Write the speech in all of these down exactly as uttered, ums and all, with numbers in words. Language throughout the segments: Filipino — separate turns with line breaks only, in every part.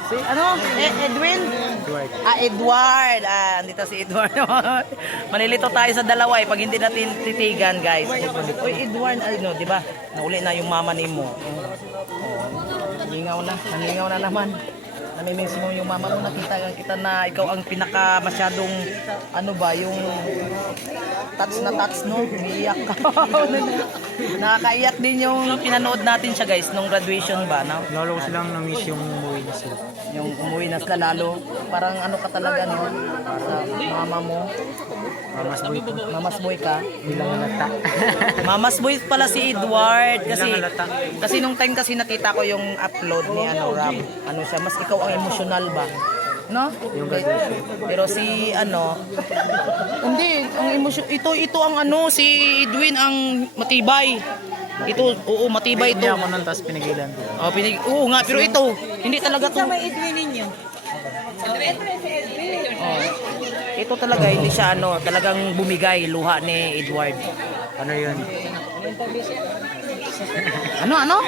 Si ano? E Edwin?
Edward.
Ah, Edward. Ah, andito si Edward. Manilito tayo sa dalawa eh pag hindi natin titigan, guys. Uy, Edward, ano, 'di ba? Nauli na yung mama ni mo. Oh. Nangingaw na, nangingaw na naman. Namimiss mo yung mama mo, nakita kita na ikaw ang pinaka masyadong ano ba, yung touch na touch, no? Umiiyak ka. Nakakaiyak din yung pinanood natin siya, guys, nung graduation ba, no?
Lalo ko silang na-miss yung umuwi na sila.
Yung umuwi na sila lalo. Parang ano ka talaga, no? Sa mama mo.
Mamas boy ko.
Mamas boy ka.
Bilang halata.
Mamas boy pala si Edward kasi
Bilang halata.
kasi nung time kasi nakita ko yung upload ni ano Ram. Ano siya, mas ikaw ang emotional ba? No?
Yung graduation.
Pero si ano, hindi, ang emosyon ito ito ang ano si Edwin ang matibay. Ito, oo, matibay ito.
Hindi ako nun, tapos pinigilan ko.
Oh, pinig oo nga, pero ito, hindi talaga to.
May Edwin ninyo.
Oh. Ito talaga hindi siya ano, talagang bumigay luha ni Edward.
Ano yun?
Ano ano?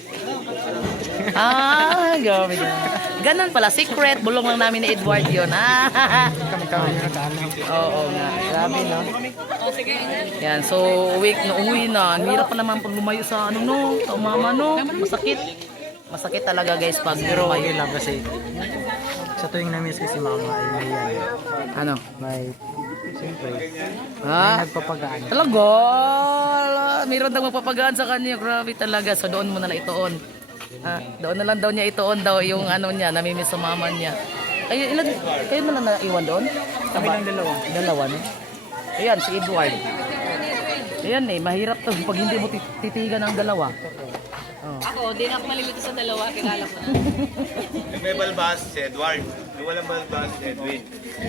Ah, grabe na. Ganun pala, secret. Bulong lang namin ni Edward yun. Ah.
Kami-kami yung nagkaalam.
Oo nga, grabe no. Yan, so uwi na uwi na. Ang hirap pa naman pag lumayo sa ano no, sa mama no. Masakit. Masakit talaga guys pag
Pero okay
lumayo.
lang kasi sa tuwing na-miss kasi mama ay may yan.
Ano?
May, siyempre, may
Ha?
nagpapagaan.
Talaga? Mayroon daw magpapagaan sa kanya. Grabe talaga. So doon mo na lang itoon. Ah, doon na lang daw niya itoon daw yung ano niya, namimiss sa mama niya. Ay, ilan, kayo na lang naiwan doon?
Kami lang dalawa.
Dalawa, no? Ayan, si Edward. Ayan eh, mahirap to pag hindi mo tit- titigan ang dalawa. Oh.
Ako, di na ako malilito sa dalawa. Kilala ko na.
Yung may balbas, si Edward. Yung walang balbas, si Edwin.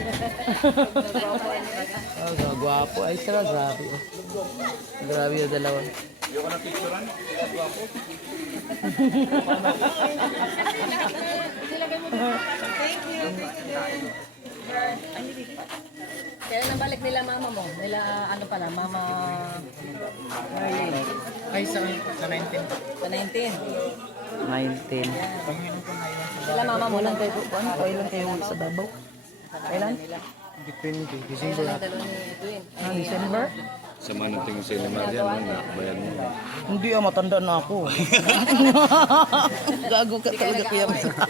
Oh, gwapo. Ay, sila, grabe. Oh. Grabe yung dalawa.
Yung ka na picturean?
Kaya nabalik nila mama mo. Nila ano pala, mama Marlene.
Ay, sa, sa nineteen.
Sa nineteen.
nineteen.
Sila mama mo lang.
Kayo, ano, kailan kayo sa Davao? Kailan?
Depende. December
Silang
natin.
dalawa ni Edwin.
Ah, December?
Sama ng tingin sa inyo, Marian, na bayan mo.
Hindi ah, matanda na ako. Gago ka talaga kuya.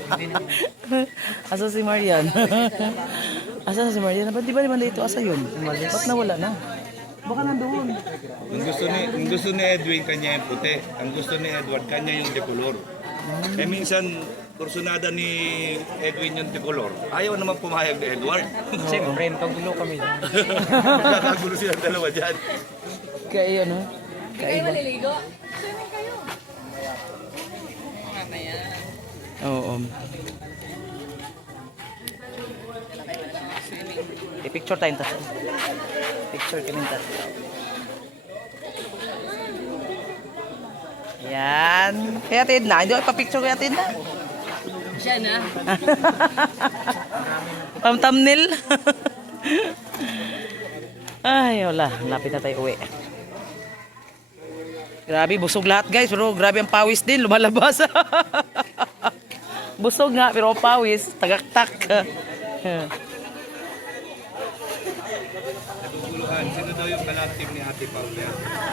Asa si Marian? Asa si Marian? Ba't di ba naman dito? Asa yun? Ba't nawala na? Baka nandoon.
Ang gusto ni, ang gusto ni Edwin, kanya yung puti. Ang gusto ni Edward, kanya yung decolor. Eh minsan, kursunada ni Edwin yung decolor. Ayaw naman pumayag ni Edward.
Siyempre, pagulo kami.
Nakakagulo silang dalawa dyan.
Kaya ano?
Kayo
Kaiba.
maliligo? Swimming kayo. Mamaya.
Oo. I-picture tayo tas. Picture kami tas. Yan. Kaya tin na. Hindi ko ipapicture kaya tin na.
Siya na.
Pam thumbnail. Ay, wala. Lapit na tayo uwi. Grabe, busog lahat guys. Pero grabe ang pawis din. Lumalabas. Busog nga, pero pawis. Tagaktak.
Naguguluhan, sino daw yung kalatim ni Ate Paula?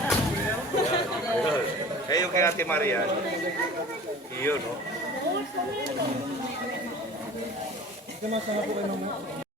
Eh yung kay Ate Marian, yun, no?